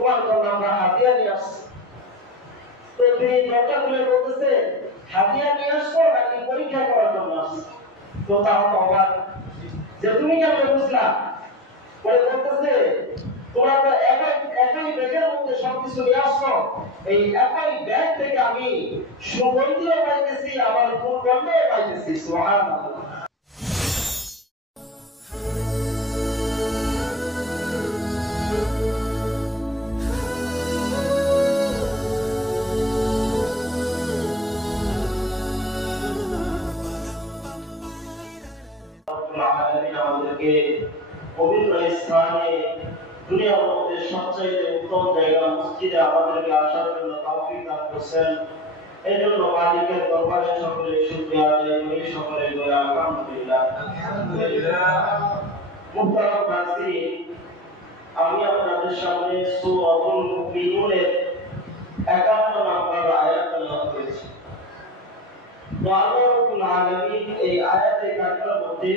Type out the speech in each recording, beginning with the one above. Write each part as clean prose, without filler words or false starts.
তোমার জন্য আমরা হাদিয়া নিয়ে আসছি। তো তিনি দরজা খুলে বলতেছে, হাদিয়া নিয়ে আসছো নাকি পরীক্ষা করার জন্য আসছো? তো তাও তো অবাক যে তুমি কেমন বুঝলা? পরে বলতেছে, তোমরা তো একই ব্যাগের মধ্যে সবকিছু নিয়ে আসছো, এই একই ব্যাগ থেকে আমি সুগন্ধিও পাইতেছি, আবার দুর্গন্ধও পাইতেছি। সুবহানাল্লাহ। আমাদেরকে পবিত্র স্থানে, দুনিয়ার মধ্যে সবচেয়ে উত্তম জায়গা মসজিদে আমাদেরকে আসার জন্য তৌফিক দান করেছেন। এই জন্য মালিকের দরবারে সকলে শুকরিয়া আদায় করি, সকলে বলি আলহামদুলিল্লাহ। মুহতারাম নাযিরিন, আমি আপনাদের সামনে সূরাতুল মুমিনুনের 51 নম্বর আয়াত তেলাওয়াত করেছি। আল্লাহ রাব্বুল আলামিন এই আয়াতে কারিমার মধ্যে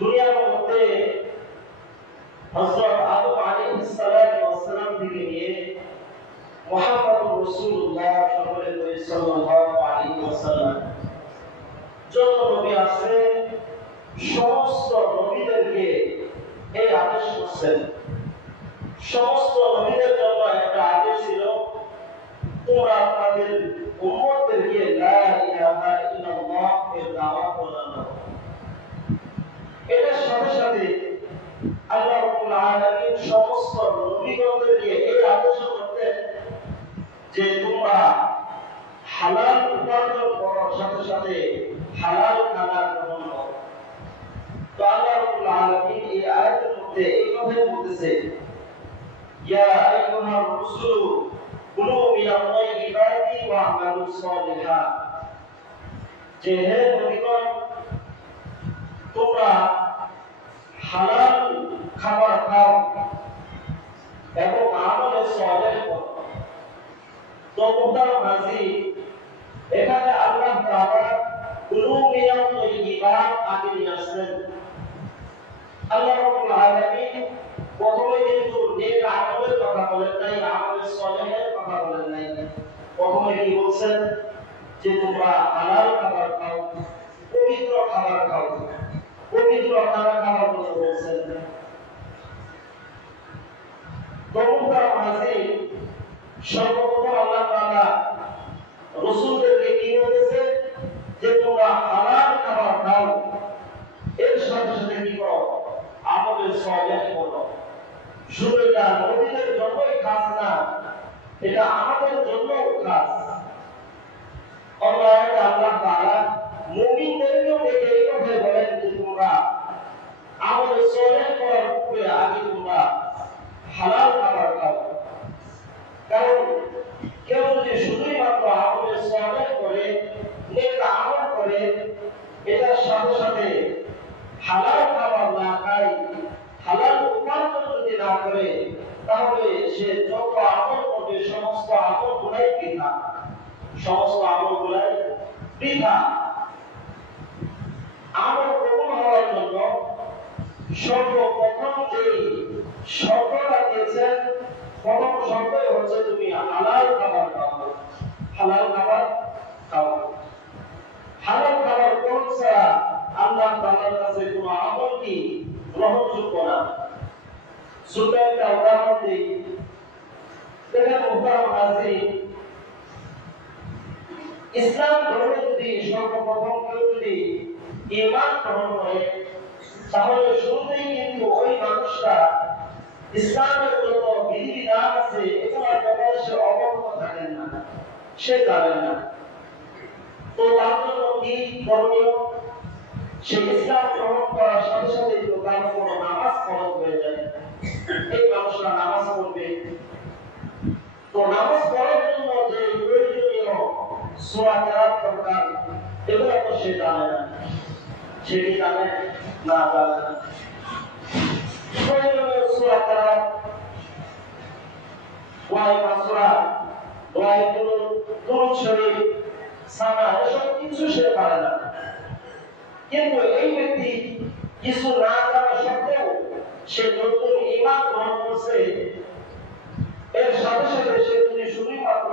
দুনিয়ার মধ্যে হযরত আদম আলাইহিস সালাম থেকে নিয়ে মুহাম্মদুর রাসূলুল্লাহ সাল্লাল্লাহু আলাইহি ওয়াসাল্লাম যত নবী আছে সমস্ত নবীদেরকে এই আদেশ করছেন। সমস্ত নবীদের জন্য একটা আদেশ ছিল, তোমরা আপনাদের উম্মতদেরকে লা ইলাহা ইল্লাল্লাহ এর দাওয়াত প্রদান করো। এটার সাথে সাথে আল্লাহ রাব্বুল আলামিন সমস্ত নবীগণদেরকে এই আদেশ করতেন যে তোমরা হালাল উপার্জন করার সাথে সাথে হালাল খানা গ্রহণ করো। তো আল্লাহ রাব্বুল আলামিন এই আয়াতের মধ্যে এই কথাই বলতেছে, ইয়া আইয়ুহার রাসূলু কুলু মিনাত তাইয়্যিবাতি ওয়া আমালু সালিহাত, যে হে নবীগণ তোমরা হালাল খাবার খাও এবং আমলে সালেহ করো। তো মুহতারাম হাজির, এখানে আল্লাহ তাআলা কুলু মিনাত তাইয়্যিবাত আগে নিয়ে আসলেন। আল্লাহ রাব্বুল আলামিন প্রথমে কিন্তু নেক আমলের কথা বলেন নাই, আমলে সালেহের কথা বলেন নাই। প্রথমে কি বলছেন যে তোমরা হালাল খাবার খাও, পবিত্র খাবার খাও, পবিত্র খাবার খাওয়ার কথা বলছেন। সর্বপ্রথম আল্লাহ তাআলা রাসূলদেরকে কি বলেছে যে তোমরা হালাল খাবার খাও, এর সাথে সাথে কি করো, আমলে সালেহ করো। শুধু এটা নবীদের জন্যই খাস না, এটা আমাদের জন্যও খাস। আল্লাহ তাআলা মুমিনদেরকেও ডেকে এই কথা বলেন যে তোমরা আমলে সালেহ করার পূর্বে আগে তোমরা হালাল খাবার খাও। কারণ কেউ যদি শুধুই মাত্র আমলে সালেহ করে, নেক আমল করে, এটার সাথে সাথে হালাল খাবার না খায়, হালাল উপার্জন যদি না করে, তাহলে সে যত আমল করবে সমস্ত আমলগুলাই বৃথা, সমস্ত আমলগুলাই বৃথা। আমল কবুল হওয়ার জন্য সর্বপ্রথম যে শর্তটা দিয়েছেন, প্রথম শর্তই হচ্ছে তুমি হালাল খাবার খাও। হালাল খাবার খাও। হালাল খাবার কোন ছাড়া আল্লাহ তাআলার কাছে কোনো আমল কি গ্রহণযোগ্য না। ছোট একটা উদাহরণ দিই। দেখেন মুহতারাম হাজির, ইসলাম ধর্মে যদি সর্বপ্রথম কেউ যদি ঈমান গ্রহণ করে, তাহলে শুরুতেই কিন্তু ওই মানুষটা ইসলামের যত বিধিবিধান আছে এগুলোর ব্যাপারে সে অবগত থাকেন না, সে জানেন না। তো তার জন্য কি করণীয়? সে ইসলাম গ্রহণ করার সাথে সাথে তার কোনো নামাজ ফরজ হয়ে যায়। এই মানুষটা নামাজ পড়বে, তো নামাজ পড়ার জন্য যে প্রয়োজনীয় সূরা কেরাত দরকার, এগুলো তো সে জানে না। সে কি জানে না? জানে না। প্রয়োজনীয় সূরা কেরাত, ওয়াই মাসুরা, ওয়াই দুরূদ শরীফ, সানা, এসব কিছু সে পারে না। কিন্তু এই ব্যক্তি কিছু না জানা সত্ত্বেও সে নতুন ঈমান গ্রহণ করছে এর সাথে সাথে সে যদি শুধুমাত্র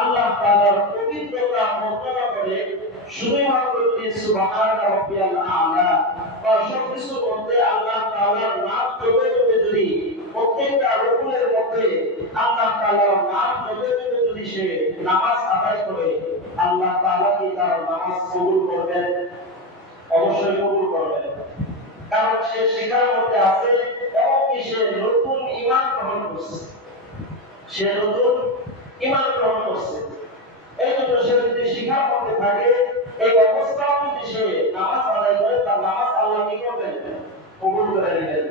আল্লাহ তাআলার পবিত্রতা বর্ণনা করে, শুধুমাত্র যদি সুবহান রাব্বিয়াল আ'লা বা সবকিছুর মধ্যে আল্লাহ তাআলার নাম জপে জপে যদি প্রত্যেকটা রুকুনের মধ্যে আল্লাহ তাআলার নাম জপে জপে যদি সে নামাজ আদায় করে, আল্লাহ তাআলা কি তার নামাজ কবুল করবেন? অবশ্যই কবুল করবেন। কারণ সে শিখার মধ্যে আছে এবং সে নতুন ঈমান গ্রহণ করছে, সে নতুন ঈমান গ্রহণ করছে। এই জন্য সে যদি শিখার মধ্যে থাকে, এই অবস্থাও যদি সে নামাজ আদায় করে, তার নামাজ আল্লাহ কি করবেন? কবুল করে নেবেন।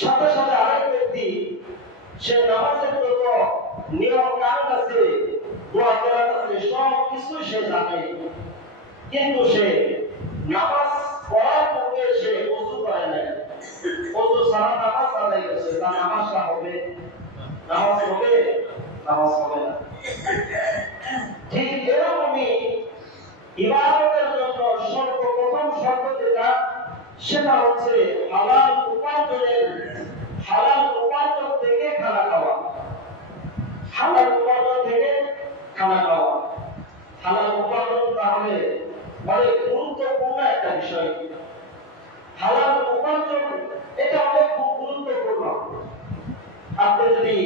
সাথে সাথে আরেক ব্যক্তি সে নামাজের যত নিয়ম কানুন আছে, দোয়া কেরাত আছে, সব কিছু সে জানে, কিন্তু সে নামাজ পড়ার পূর্বে সে ওযু করে নাই, ওযু ছাড়া নামাজ আদায় করছে, তার নামাজটা হবে? নামাজ হবে? নামাজ হবে না। ঠিক এরকমই ইবাদতের জন্য সর্বপ্রথম শর্ত যেটা, সেটা হচ্ছে হালাল উপার্জন থেকে খানা খাওয়া। হালাল উপার্জন থেকে খানা খাওয়া, হালাল উপার্জন তাহলে অনেক গুরুত্বপূর্ণ একটা বিষয়। হালাল উপার্জন এটা অনেক খুব গুরুত্বপূর্ণ। আপনি যদি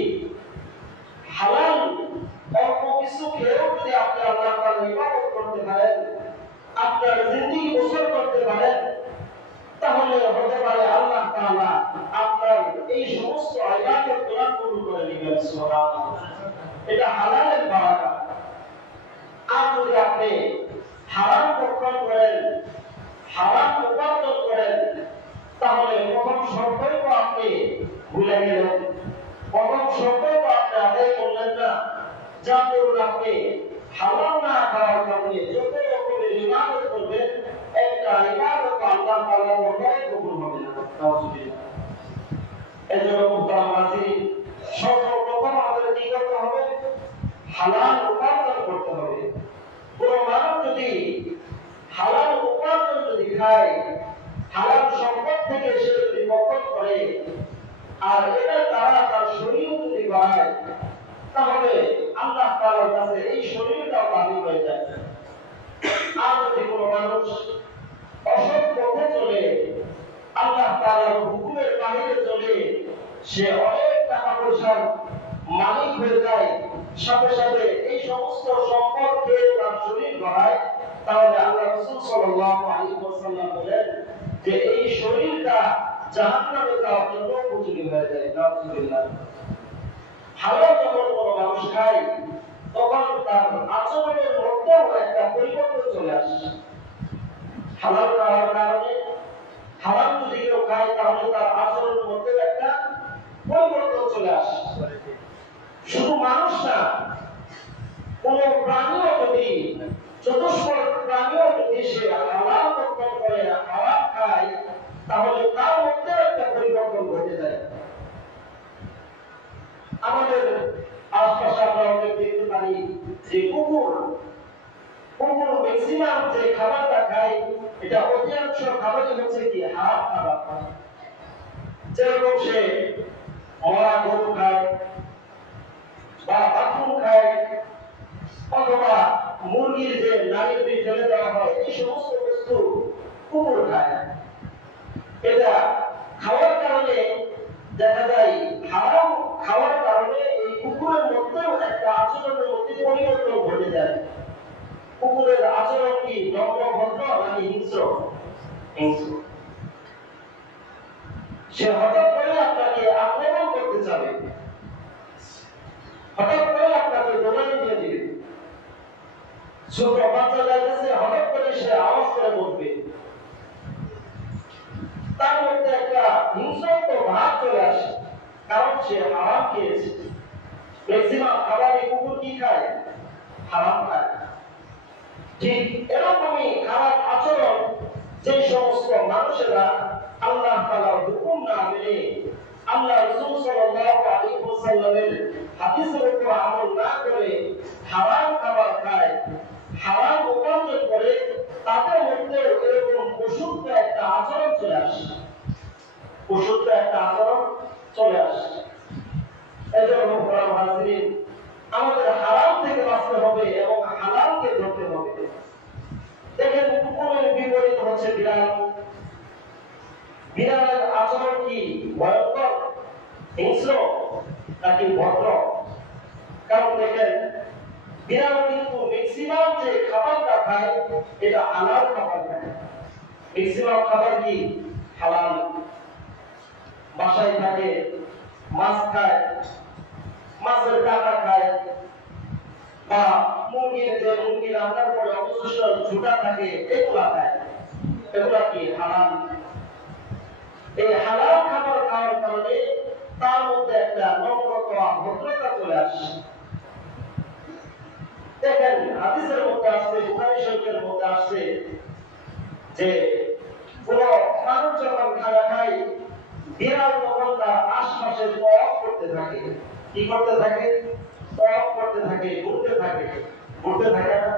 হালাল অল্প কিছু খেয়েও যদি আপনি আল্লাহ তাআলার ইবাদত করতে পারেন, আপনার জিন্দেগি বসর করতে পারেন, তাহলে হতে পারে আল্লাহ তাআলা আপনার এই সমস্ত ইবাদত কোরআন কবুল করে নেবেন। সুবহানাল্লাহ, এটা হালালের বারাকা। আর যদি আপনি হারাম ভক্ষণ করেন, হারাম উপার্জন করেন, তাহলে প্রথম শর্তই তো আপনি ভুলে গেলেন, প্রথম শর্তই তো আপনি আদায় করলেন না। যার দরুন আপনি হালাল না খাওয়ার কারণে যত রকমের ইবাদত করবেন, একটা ইবাদত আল্লাহ তাআলার দরবারে কবুল হবে না। নাউযুবিল্লাহ। এজন্য মুহতারাম হাজিরিন, সর্বপ্রথম আমাদের কি করতে হবে? হালাল উপার্জন করতে হবে। কোন মানুষ যদি হালাল উপার্জন যদি খায়, হালাল সম্পদ থেকে সে যদি বক্ষণ করে, আর এটা দ্বারা তার শরীর যদি বাড়ায়, তাহলে আল্লাহ তাআলার কাছে এই শরীরটাও দাবি হয়ে যায়। আর যদি কোনো মানুষ অসৎ পথে চলে, আল্লাহ তাআলার হুকুমের বাইরে চলে, সে অনেক টাকা পয়সার মালিক হয়ে যায়, সাথে সাথে এই সমস্ত সম্পদ খেয়ে তার শরীর বাড়ায়, তাহলে আল্লাহ রাসূল সাল্লাল্লাহু আলাইহি ওয়াসাল্লাম বলেন যে এই শরীরটা জাহান্নামে যাওয়ার জন্য উপযোগী হয়ে যায়। নাউযুবিল্লাহ। হালাল যখন কোনো মানুষ খায়, তখন তার আচরণের মধ্যেও একটা পরিবর্তন চলে আসে। হালাল খাওয়ার কারণে, হারাম যদি কেউ খায়, তাহলে তার আচরণের মধ্যে একটা পরিবর্তন চলে আসে। শুধু মানুষ না, কোন প্রাণীও যদি, চতুষ্পদ প্রাণীও যদি সে হালাল ভক্ষণ করে, হারাম খায়, তাহলে তার মধ্যে একটা পরিবর্তন ঘটে যায়। আমাদের আশপাশে আমরা অনেক দেখতে পারি যে কুকুর ম্যাক্সিমাম যে খাবারটা খায়, এটা অধিকাংশ খাবারই হচ্ছে কি হারাম খাবার। যেরকম সে মরা গরু খায়, বা বাথরুম খায়, অথবা মুরগির যে নাড়ি ফেলে দেওয়া হয়, এই সমস্ত বস্তু কুকুর খায়। এটা খাওয়ার কারণে দেখা যায়, হারাম খাওয়ার কারণে এই কুকুরের মধ্যেও একটা আচরণের মধ্যে পরিবর্তন ঘটে যায়। কুকুরের আচরণ কি নম্র ভদ্র নাকি হিংস্র? হিংস্র। সে হঠাৎ করে আপনাকে আক্রমণ করতে চাবে, হঠাৎ করে আপনাকে দৌড়ানি দিয়ে দিবে। ছোট বাচ্চা যাইতেছে, হঠাৎ করে সে আওয়াজ করে বলবে, তার মধ্যে একটা হিংস্রত্ব ভাব চলে আসে, কারণ সে হারাম খেয়েছে। ম্যাক্সিমাম খাবারে কুকুর কি খায়? হারাম খায়। ঠিক এরকমই খারাপ আচরণ যে সমস্ত মানুষেরা আল্লাহ তাআলার হুকুম না মেনে, আল্লাহ রাসূল সাল্লাল্লাহু আলাইহি ওয়াসাল্লামের হাদিসের উপর আমল না করে হারাম খাবার খায়, হারাম উপার্জন করে, তাদের মধ্যে এরকম অশুদ্ধ একটা আচরণ চলে আসে। পশুত্ব একটা আচরণ চলে আসে। এজন্য হাজিরিন, আমাদের হারাম থেকে বাঁচতে হবে এবং হালালকে ধরতে হবে। দেখেন কুকুরের বিপরীত হচ্ছে বিড়াল। বিড়ালের আচরণ কি ভয়ঙ্কর, হিংস্র নাকি ভদ্র? কারণ দেখেন বিড়াল কিন্তু ম্যাক্সিমাম যে খাবারটা খায় এটা হালাল খাবার খায়। ম্যাক্সিমাম খাবার কি হালাল। বাসায় থাকে, মাছ খায়, মাছের কাঁটা খায়, বা মুরগির যে মুরগি রান্নার পরে অবশিষ্ট ঝুটা থাকে এগুলা খায়। এগুলা কি হালাল। এই হালাল খাবার খাওয়ার কারণে তার মধ্যে একটা নম্রতা, ভদ্রতা চলে আসে। দেখেন হাদিসের মধ্যে আসছে, বুখারী শরীফের মধ্যে আসছে যে কোন মানুষ যখন খানা খায় বিড়াল তখন তার আশপাশে তওয়াফ করতে থাকে। কি করতে থাকে? তওয়াফ করতে থাকে, ঘুরতে থাকে, ঘুরতে থাকে না?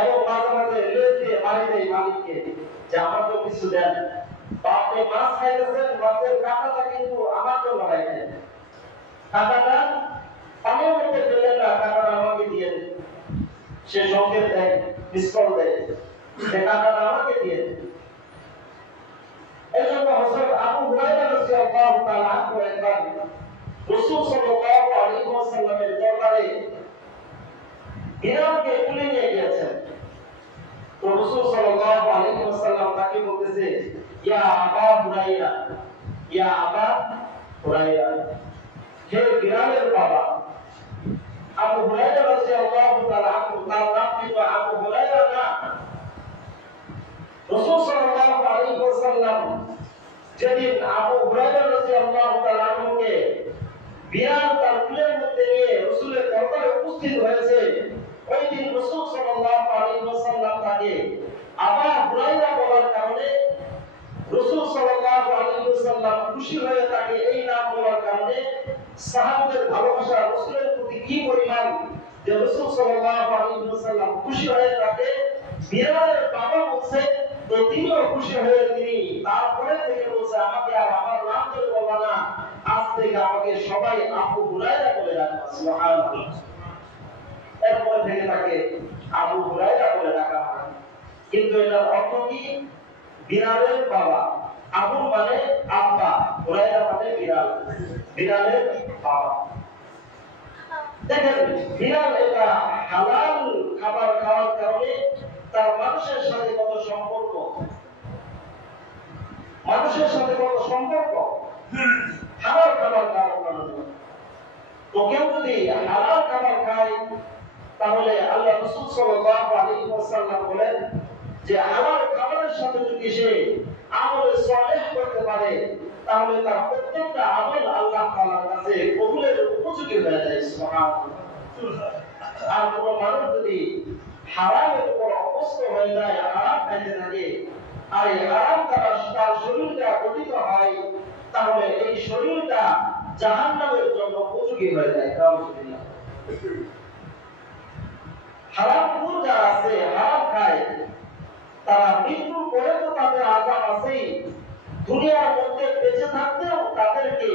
এবং মাঝে মাঝে লেজ দিয়ে মারি দেয় মালিককে যে আমার তো কিছু দেন। আপনি মাছ খাইতেছেন, মাছের কাঁটাটা কিন্তু আমার জন্য রাখেন। কাঁটাটা পানির মধ্যে ফেললেন না, কাঁটাটা আমাকে দিয়ে দেন। সে সংকেত দেয়, মিসকল দেয়, সে কাঁটাটা আমাকে দিয়ে দেন। এজন্য হযরত আবু হুরায়রা রাদিয়াল্লাহু তাআলা আনহু একবার রাসূল সাল্লাল্লাহু আলাইহি ওয়াসাল্লামের দরবারে বিড়ালকে তুলে নিয়ে গিয়েছেন। তো রাসূল সাল্লাল্লাহু আলাইহি ওয়াসাল্লাম তাকে বলতেছে, ইয়া আবা হুরায়রা, ইয়া আবা হুরায়রা, হে বিড়ালের বাবা। আবু হুরায়রা রাদিয়াল্লাহু তাআলা আনহু, তার নাম কিন্তু আবু হুরায়রা না। রাসূল সাল্লাল্লাহু আলাইহি ওয়াসাল্লাম যেদিন আবু হুরায়রা রাদিয়াল্লাহু তাআলা আনহুকে বিড়াল তার কুলের মধ্যে নিয়ে রাসূলের দরবারে উপস্থিত হয়েছে, ওই দিন রাসূল সাল্লাল্লাহু আলাইহি ওয়াসাল্লাম তাকে আবু হুরায়রা বলার কারণে রাসূল সাল্লাল্লাহু আলাইহি ওয়াসাল্লাম খুশি হয়ে তাকে এই নাম বলার কারণে সাহাবাদের ভালোবাসা রাসূলের প্রতি কি পরিমাণ যে রাসূল সাল্লাল্লাহু আলাইহি ওয়াসাল্লাম খুশি হয়ে তাকে বিড়ালের বাবা বলছে। তো তিনিও খুশি হয়ে তিনি তারপরে থেকে বলছে, আমাকে আর আমার নাম ধরে বলবা না, আজ থেকে আমাকে সবাই আবু হুরায়রা বলে ডাকবা। সুবহানাল্লাহ। এরপর থেকে তাকে আবু হুরায়রা বলে ডাকা হয়। কিন্তু এটার অর্থ কি? বিড়ালের বাবা। আবু মানে আব্বা, হুরায়রা মানে বিড়াল, বিড়ালের বাবা। দেখেন বিড়াল এটা হালাল খাবার খাওয়ার কারণে তার মানুষের সাথে কত সম্পর্ক, মানুষের সাথে কত সম্পর্ক হালাল খাবার খাওয়ার কারণে। তো কেউ যদি হালাল খাবার খায় তাহলে আল্লাহ রাসূল সাল্লাল্লাহু আলাইহি ওয়াসাল্লাম বলেন যে হালাল খাবারের সাথে যদি সে আমলে সালেহ করতে পারে তাহলে তার প্রত্যেকটা আমল আল্লাহ তাআলার কাছে কবুলের উপযোগী হয়ে যায়। সুবহানাল্লাহ। আর কোন মানুষ যদি হারামের উপর অভ্যস্ত হয়ে যায়, হারাম খাইতে থাকে, আর এই হারাম দ্বারা তার শরীরটা গঠিত হয়, তাহলে এই শরীরটা জাহান্নামের জন্য উপযোগী হয়ে যায়। নাউযুবিল্লাহ। হারামখোর যারা আছে, হারাম খায়, তারা মৃত্যুর পরে তো তাদের আযাব আছেই, দুনিয়ার মধ্যে বেঁচে থাকতেও তাদেরকে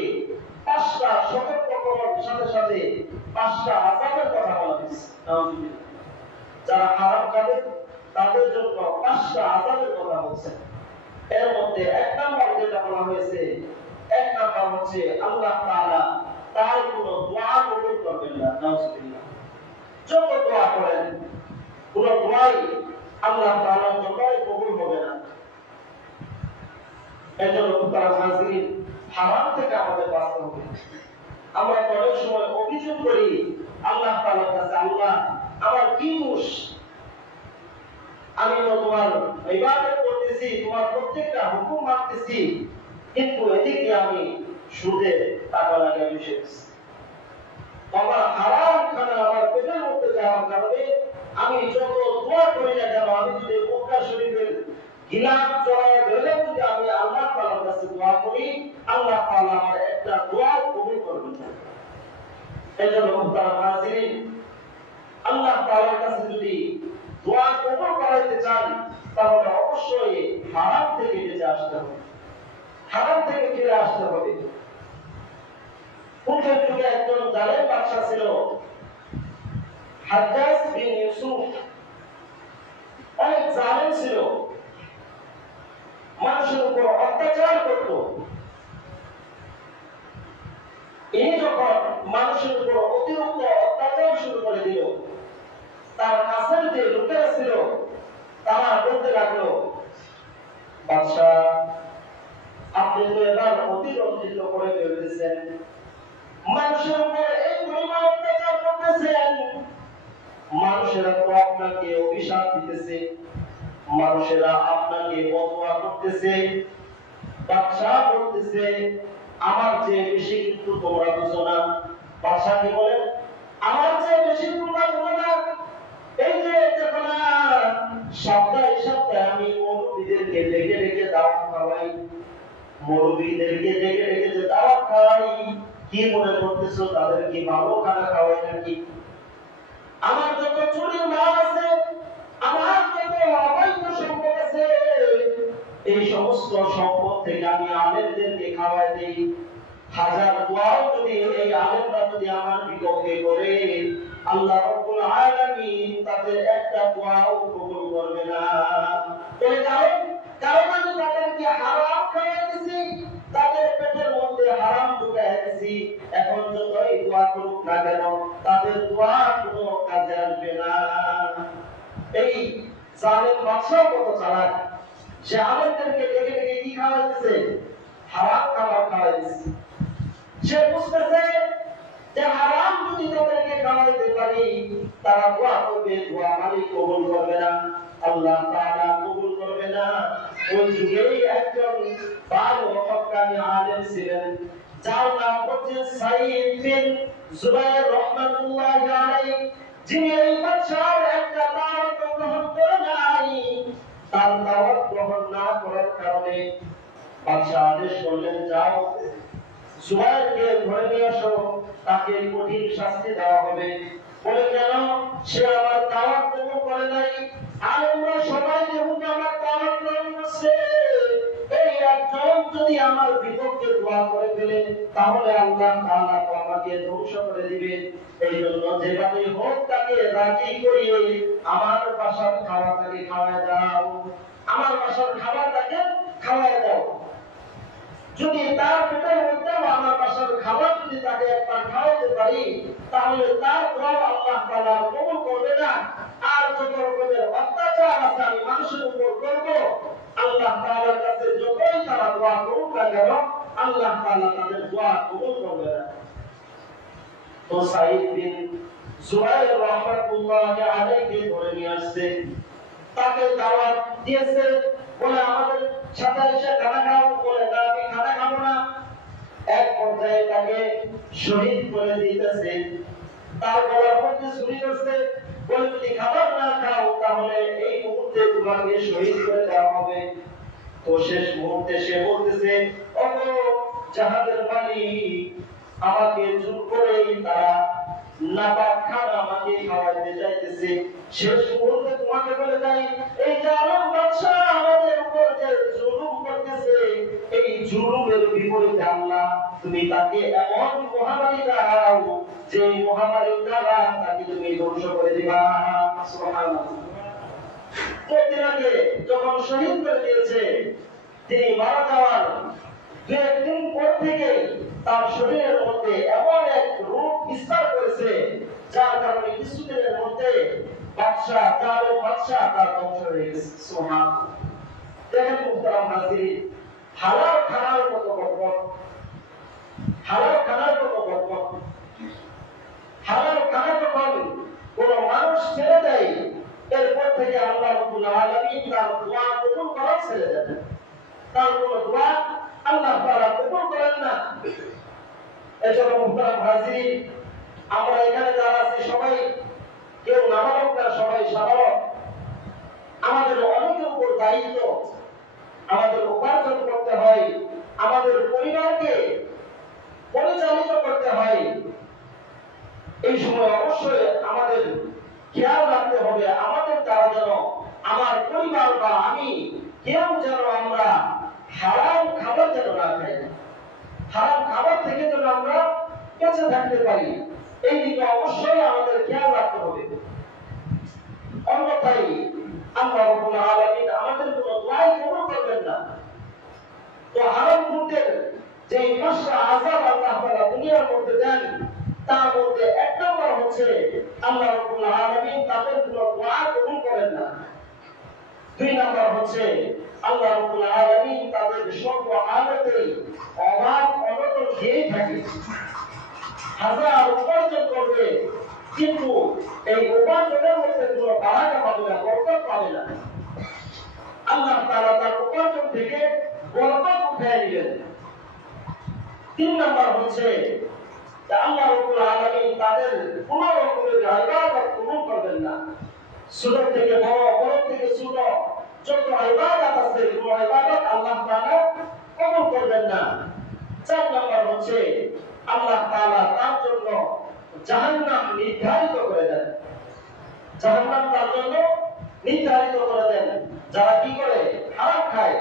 5টা সতর্কতার সাথে সাথে 5টা আযাবের কথা বলা হয়েছে। নাউযুবিল্লাহ। যারা হারাম খাবে তাদের জন্য 5টা আযাবের কথা বলছে। এর মধ্যে 1 নাম্বার যেটা বলা হয়েছে, 1 নাম্বার হচ্ছে আল্লাহ তাআলা তার কোনো দোয়া কবুল করবেন না। নাউযুবিল্লাহ। যত দোয়া করেন কোন দোয়াই আল্লাহ তাআলার দরবারে কবুল হবে না। এজন্য তারা হাজিরিন, হারাম থেকে আমাদের বাঁচতে হবে। আমরা অনেক সময় অভিযোগ করি আল্লাহ তাআলার কাছে, আল্লাহ আমার কি দোষ, আমি তো তোমার ইবাদত করতেছি, তোমার প্রত্যেকটা হুকুম মানতেছি, কিন্তু এদিকে আমি সুদে টাকা লাগাই বসেছি। আমার হারাম খানা আমার পেটের মধ্যে যাওয়ার কারণে আমি যত দোয়া করি না কেন, আমি যদি মক্কা শরীফের গিলাফ চড়ায় ধরে যদি আমি আল্লাহ তাআলার কাছে দোয়া করি, আল্লাহ তাআলা আমার একটা দোয়া কবুল করবেন না। এজন্য মুহতারাম হাজিরিন, আল্লাহ তাআলার কাছে যদি দোয়া কবুল করাইতে চান তাহলে অবশ্যই হারাম থেকে বেঁচে আসতে হবে। হারাম থেকে ফিরে আসতে হবে। পূর্বের যুগে একজন জালেম বাদশা ছিল, হাজ্জাজ বিন ইউসুফ। অনেক জালেম ছিল, মানুষের উপর অত্যাচার করত। ইনি যখন মানুষের উপর অতিরিক্ত অত্যাচার শুরু করে দিল, তার কাছের যে লোকেরা ছিল তারা বলতে লাগলো, বাদশাহ, আপনি তো এবার অতিরঞ্জিত করে ফেলতেছেন, মানুষের উপর এই পরিমাণ অত্যাচার করতেছেন, মানুষেরা তো আপনাকে অভিশাপ দিতেছে, মানুষেরা আপনাকে বদদোয়া করতেছে, বাদশাহ বলতেছে আমার চেয়ে বেশি কিন্তু তোমরা বুঝো না। বাদশাহ কি বলেন, আমার চেয়ে বেশি তোমরা বুঝো না। এই যে দেখো না, সপ্তাহে সপ্তাহে আমি মুরব্বীদেরকে ডেকে ডেকে দাওয়াত খাওয়াই, মুরব্বীদেরকে ডেকে ডেকে যে দাওয়াত খাওয়াই, কি মনে করতেছো তাদের কি ভালো খানা খাওয়াই নাকি? আমার যত চুরির মাল আছে, আমার যত অবৈধ সম্পদ আছে, এই সমস্ত সম্পদ থেকে আমি আলেমদেরকে খাওয়াই দেই। হাজার দোয়াও যদি এই আলেমরা যদি আমার বিপক্ষে করে, আল্লাহ রাব্বুল আলামিন তাদের একটা দোয়াও কবুল করবে না। বলে কারণ আমি তাদেরকে হারাম খাওয়াইতেছি, তাদের পেটের মধ্যে হারাম ঢুকাইতেছি, এখন যতই দোয়া করুক না কেন তাদের দোয়া কোনো কাজে আসবে না। এই জালেম বাদশা কত চালাক, সে আলেমদেরকে ডেকে ডেকে কি খাওয়াইতেছে? হারাম খাবার খাওয়াইতেছে। সে বুঝতেছে যে হারাম যদি তাদেরকে খাওয়াইতে পারি, তারা দোয়া করবে, দোয়া মালিক কবুল করবে না, আল্লাহ তাআলা কবুল করবে না। ওই যুগেই একজন ভালো হক্কানি আলেম ছিলেন, যার নাম হচ্ছে সাইদ বিন জুবাইর রাহমাতুল্লাহি আলাইহি, যিনি এই বাদশার একটা দাওয়াত গ্রহণ করে নাই। তার দাওয়াত গ্রহণ না করার কারণে বাদশা আদেশ করলেন, যাও জুবাইরকে ধরে নিয়ে আসো, তাকে কঠিন শাস্তি দেওয়া হবে। বলে, কেন? সে আমার দাওয়াত গ্রহণ করে নাই। আলেমরা সবাই যেহেতু আমার দাওয়াত গ্রহণ করছে, এই একজন যদি আমার বিপক্ষে দোয়া করে ফেলে, তাহলে আল্লাহ তাআলা আমাকে ধ্বংস করে দিবে। এই জন্য যেভাবে হোক তাকে রাজি করিয়ে আমার বাসার খাবার তাকে খাওয়ায় দাও, আমার বাসার খাবার তাকে খাওয়ায় দাও। যদি তার পেটের মধ্যে আমার বাসার খাবার যদি তাকে একবার খাওয়াতে পারি, তাহলে তার দোয়া আল্লাহ তাআলা কবুল করবে না। আর যত রকমের অত্যাচার আছে আমি মানুষের উপর করব, আল্লাহ তাআলার কাছে যতই তারা দোয়া করুক না কেন, আল্লাহ তাআলা তাদের দোয়া কবুল করবে না। তো সাইদ বিন জুবাইর রাহমাতুল্লাহি আলাইহি ধরে নিয়ে আসছে, তাকে দাওয়াত দিয়েছে, বলে আমাদের সাথে এসে খানা খাও। বলে, না, আমি খানা খাবো না। এক পর্যায়ে তাকে শহীদ করে দিতেছে, তার গলার মধ্যে ছুরি ধরছে, বলে যদি খাবার না খাও তাহলে এই মুহূর্তে তোমাকে শহীদ করে দেওয়া হবে। তো শেষ মুহূর্তে সে বলতেছে, ওগো জাহাজের মালিক, আমাকে জোর করেই তারা নাপাক খানা আমাকে খাওয়াইতে চাইতেছে। শেষ মুহূর্তে তোমাকে বলে যাই, এই জালেম বাদশা আমাদের উপর যে জুলুম করতেছে, এই জুলুমের বিপরীতে আল্লাহ তুমি তাকে এমন মহামারী দাও, যে মহামারীর দ্বারা তাকে তুমি ধ্বংস করে দিবা। সুবহানাল্লাহ। কয়েকদিন আগে যখন শহীদ করে দিয়েছে, তিনি মারা যাওয়ার দুই-একদিন পর থেকে তার শরীরের মধ্যে এমন এক রূপ বিস্তার করেছে, যার কারণে কিছুদিনের মধ্যে বাদশা, জালেম বাদশা তার ধ্বংস হয়ে গেছে। সুবহানাল্লাহ। দেখেন মুহতারাম হাজিরিন, হালাল খানার কত বরকত, হালাল খানার কত বরকত। হালাল খানা যখন কোন মানুষ ছেড়ে দেয়, এরপর থেকে আল্লাহ রাব্বুল আলামিন তার দোয়া কবুল করা ছেড়ে দেন। তার কোন দোয়া আল্লাহ তাআলা কবুল করেন না। এজন্য মুহতারাম হাজিরিন, আমরা এখানে যারা আছি সবাই কেউ নাবালক না, সবাই সাধারণ। আমাদের অনেকের উপর দায়িত্ব, আমাদের উপার্জন করতে হয়, আমাদের পরিবারকে পরিচালিত করতে হয়। এই সময় অবশ্যই আমাদের খেয়াল রাখতে হবে, আমাদের দ্বারা যেন আমার পরিবার বা আমি কেউ যেন আমরা হারাম খাবার যেন না খাই, হারাম খাবার থেকে যেন আমরা বেঁচে থাকতে পারি, এই দিকে অবশ্যই আমাদের খেয়াল রাখতে হবে। অন্যথায় আল্লাহ রাব্বুল আলামিন আমাদের কোনো দোয়াই কবুল করবেন না। তো হারাম খুঁটের যে 5টা আযাব আল্লাহ তাআলা দুনিয়ার মধ্যে দেন, তার মধ্যে এক নম্বর হচ্ছে আল্লাহ রাব্বুল আলামিন তাদের কোনো দোয়া কবুল করেন না। 2 নম্বর হচ্ছে আল্লাহ রাব্বুল আলামিন তাদের সর্ব হালাতেই অভাব অনটন খেয়ে থাকে। হাজার উপার্জন করবে কিন্তু এই উপার্জনের মধ্যে কোনো বারাকা পাবে না, বরকত পাবে না। আল্লাহ তাআলা তার উপার্জন থেকে বরকত উঠিয়ে দিবেন। 3 নম্বর হচ্ছে যে আল্লাহ রাব্বুল আলামিন তাদের কোনো রকমের ইবাদত কবুল করবেন না। ছোট থেকে বড়, বড় থেকে ছোট যত ইবাদত আছে কোনো ইবাদত আল্লাহ তাআলা কবুল করবেন না। 4 নম্বর হচ্ছে আল্লাহ তাআলা তার জন্য জাহান্নাম নির্ধারিত করে দেন, জাহান্নাম তার জন্য নির্ধারিত করে দেন যারা কি করে, হারাম খায়।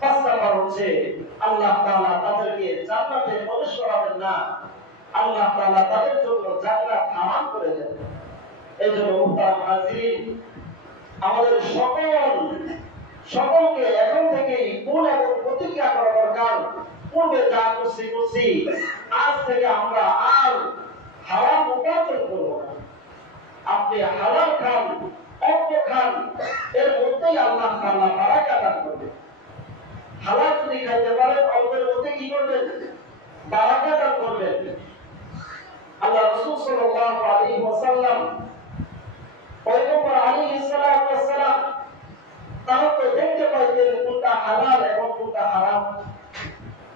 5 নম্বর হচ্ছে আল্লাহ তাআলা তাদেরকে জান্নাতে প্রবেশ করাবেন না, আল্লাহ তাআলা তাদের জন্য জান্নাত হারাম করে দেন। এইজন্য মুহতারাম হাজিরিন, আমাদের সকলকে এখন থেকেই কোন এবং প্রতিজ্ঞা করা দরকার, পূর্বে যা করছি আজ থেকে আমরা আর হারাম উপার্জন করব না। আপনি হালাল খান, অল্প খান, এর মধ্যেই আল্লাহ তাআলা বারাকা দান করবেন। হালাল যদি খাইতে পারেন, অল্পের মধ্যে কি করবেন, বারাকা দান করবেন। আল্লাহ রাসূল সাল্লাল্লাহু আলাইহি ওয়াসাল্লাম, পয়গম্বর আলাইহিস সালাতু ওয়াস সালাম, তারা তো দেখতে পাইতেন কোনটা হালাল এবং কোনটা হারাম।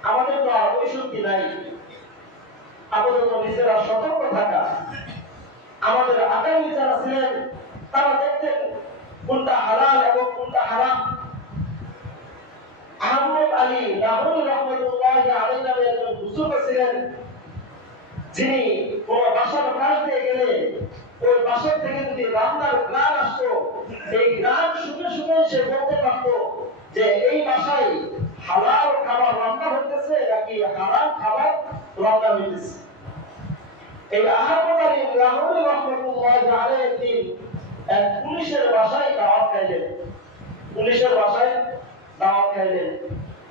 আমাদের তো আর ওই শক্তি নাই, আপাতত নিজেরা সতর্ক থাকা। আমাদের আগামী যারা ছিলেন তারা দেখতেন কোনটা হালাল এবং কোনটা হারাম। আহমদ আলী লাহোরী রাহমাতুল্লাহি আলাইহি নামে একজন বুজুর্গ ছিলেন, যিনি কোন বাসার কাজ দিয়ে গেলে ওই বাসার থেকে যদি রান্নার ঘ্রাণ আসতো, এই ঘ্রাণ শুনে শুনে সে বলতে পারতো যে এই বাসায় হালাল খাবার রান্না হইতেছে নাকি হারাম খাবার রান্না হইতেছে। এই আহমদ আলী লাহোরী রাহমাতুল্লাহি আলাইহি একদিন এক পুলিশের বাসায় দাওয়াত খাইলেন, পুলিশের বাসায় দাওয়াত খাইলেন।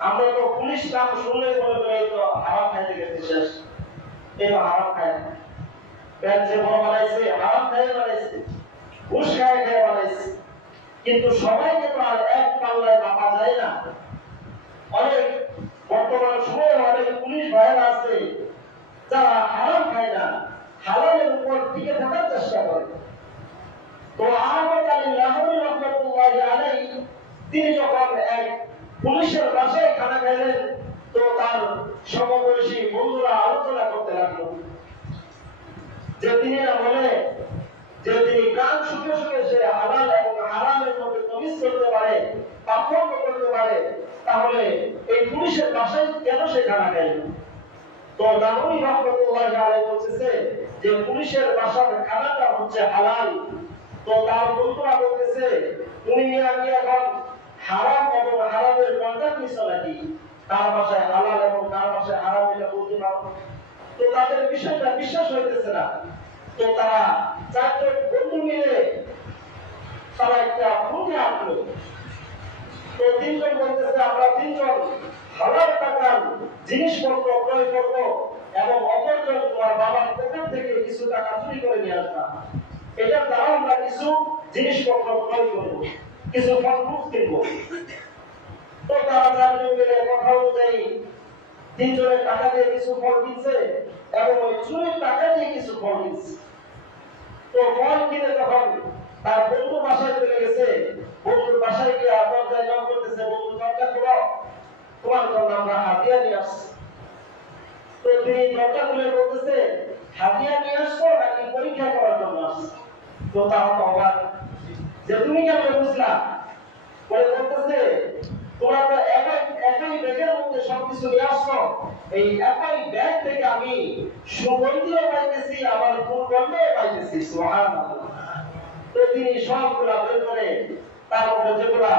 আমরা তো পুলিশ নাম শুনলে মনে করি তো হারাম খাইতে গেছে, শেষ, এই হারাম খায়, পেট যে বড় বানাইছে হারাম খাই বানাইছে, ঘুষ খায় বানাইছে। কিন্তু সবাইকে তো আর এক পাল্লায় মাপা যায় না। অনেক বর্তমান সময়ে অনেক পুলিশ ভাইরা আছে যারা হারাম খায় না, হালালের উপর টিকে থাকার চেষ্টা করে। তো আহমদ আলী লাহোরী রাহমাতুল্লাহি আলাইহি তিনি যখন এক পুলিশের বাসায় খানা খাইলেন, তো তার সমবয়সী বন্ধুরা আলোচনা করতে লাগলো যে তিনি না বলে যে তিনি গান শুনে শুনে সে হালাল এবং হারামের মধ্যে তমিজ করতে পারে, পার্থক্য করতে পারে, তাহলে এই পুলিশের বাসায় কেন সে খানা খাইল? তো লাহোরী রাহমাতুল্লাহি আলাইহি বলতেছে যে পুলিশের বাসার খানাটা হচ্ছে হালাল। তো তার বন্ধুরা বলতেছে তুমি আমি এখন হারাম এবং হারামের কন্ট্রাক্ট নিছ নাকি, কার বাসায় হালাল এবং কার বাসায় হারাম এটা বলতে পারো? তো তাদের বিষয়টা বিশ্বাস হইতেছে না। তো তারা 4জন বন্ধু মিলে তারা একটা ফোনে আনলো। তো 3জন বলতেছে আমরা 3জন হালাল টাকার জিনিসপত্র ক্রয় করবো এবং অপরজন তোমার বাবার পকেট থেকে কিছু টাকা চুরি করে নিয়ে আসবা, এটার দ্বারা আমরা কিছু জিনিসপত্র ক্রয় করবো, কিছু ফল-ফ্রুট কিনবো। তো তারা 4জন মিলে কথা অনুযায়ী 3জনের টাকা দিয়ে কিছু ফল কিনছে এবং ওই চুরির টাকা দিয়ে কিছু ফল কিনছে। তো ফল কিনে যখন তার বন্ধুর বাসায় চলে গেছে, বন্ধুর বাসায় গিয়ে দরজায় নক করতেছে, বন্ধু দরজা খোলো, তোমার জন্য আমরা হাদিয়া নিয়ে আসছি। তো তিনি দরজা খুলে বলতেছে হাদিয়া নিয়ে আসছো নাকি পরীক্ষা করার জন্য আসছো? তো তারা তো অবাক যে তুমি কেমন বুঝলা? বলে বলতেছে তোমরা তো একই ব্যাগের মধ্যে সবকিছু নিয়ে আসছো, এই একই ব্যাগ থেকে আমি সুগন্ধিও পাইতেছি আবার দুর্গন্ধও পাইতেছি। সুবহানাল্লাহ। তো তিনি সবগুলা বের করে তার উপরে যেগুলা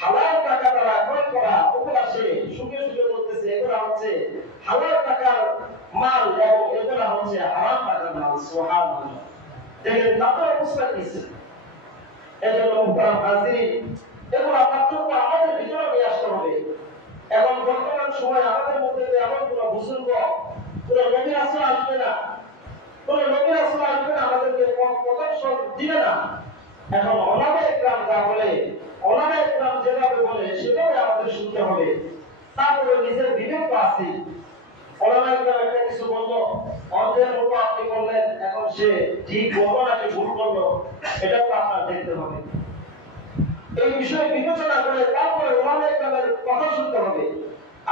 হালাল টাকা দ্বারা ক্রয় করা ওগুলা সে সুখে সুখে করতেছে, এগুলা হচ্ছে হালাল টাকার মাল এবং এগুলা হচ্ছে হারাম টাকার মাল। সুবহানাল্লাহ। দেখেন তাদের অবস্থা কি ছিল। এজন্য মুহতারাম হাজিরিন, এগুলা পার্থক্য আমাদের ভিতরে নিয়ে আসতে হবে। এখন বর্তমান সময় আমাদের মধ্যে এমন কোন বুজুর্গ, কোন নবী রাসূল আসবে না, কোন নবী রাসূল আসবে না, আমাদেরকে পদক্ষেপ দিবে না। এখন ওলামায়ে কেরাম যা বলে, ওলামায়ে কেরাম যেভাবে বলে সেভাবে আমাদের শুনতে হবে। তারপরে নিজের বিবেক তো আছে। ওলামায়ে কেরাম একটা কিছু বললো, অন্ধের মতো আপনি বললেন, এখন সে ঠিক বললো নাকি ভুল করলো এটাও তো আপনার দেখতে হবে। এই বিষয়ে বিবেচনা করে তারপরে ওলামায়ে কেরামের কথা শুনতে হবে।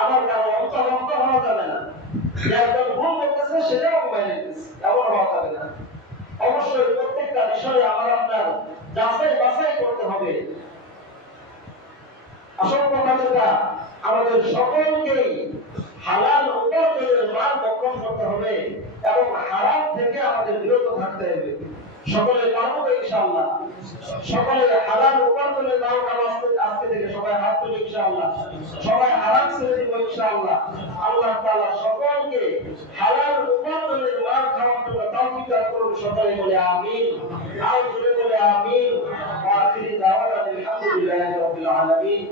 আমার কারো অন্তর্ভুক্ত হওয়া যাবে না, যে একজন ভুল করতেছে সেটাও মেনে নিতেছে, এমন হওয়া যাবে না। অবশ্যই প্রত্যেকটা বিষয়ে আমার আপনার যাচাই বাছাই করতে হবে। আসল কথা যেটা, আমাদের সকলকেই হালাল উপার্জনের মান বক্ষণ করতে হবে এবং হারাম থেকে আমাদের বিরত থাকতে হবে। সকলে পারবো তো ইনশাআল্লাহ? সকলে হালাল উপার্জনের মান আজকে থেকে সবাই হাত তুলে ইনশাআল্লাহ, সবাই হারাম ছেড়ে দিব ইনশাআল্লাহ। আল্লাহ তাআলা সকলকে হালাল উপার্জনের মান খাওয়ার জন্য তৌফিক দান করুন। সকলে বলে আমিন। আর জোরে বলে আমিন। ওয়া আখিরি দাওয়ানা আলহামদুলিল্লাহি রাব্বিল আলামিন।